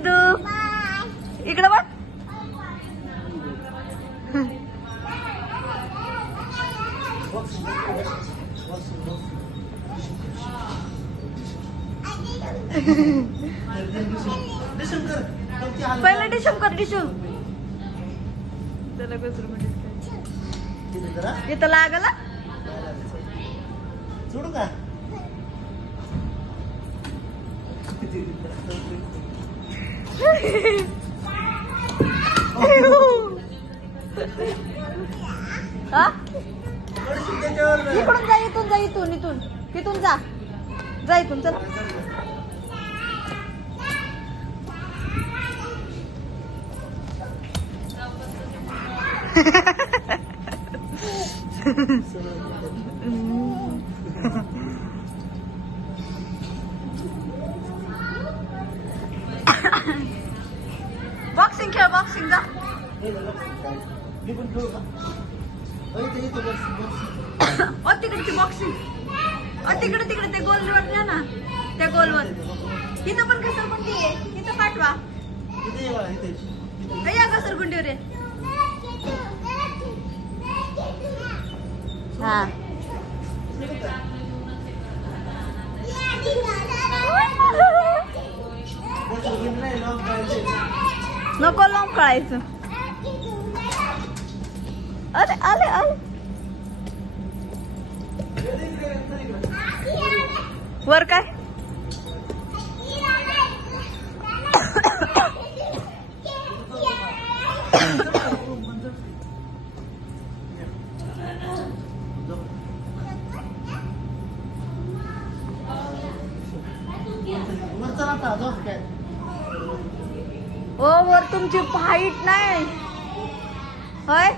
सिद्धू इकडे बघ. पहिला डिशम कर डिशम. त्याला घसरून इथं लागला. सोडू का? हा? इकडून जा, इथून जा, इथून इथून इथून जा, जा इथून चल. बॉक्सिंग खेळ, बॉक्सिंग जा. तिकडची बॉक्सिंग. तिकडे तिकडे ते गोलवर द्या ना, त्या गोलवर. इथं पण घसरगुंडी आहे, इथं पाठवा. या घसरगुंडीवर रे. हा नको लांब कळायचं. अरे आले आले. वर काय ओ वर तुमची हाईट नाही होय.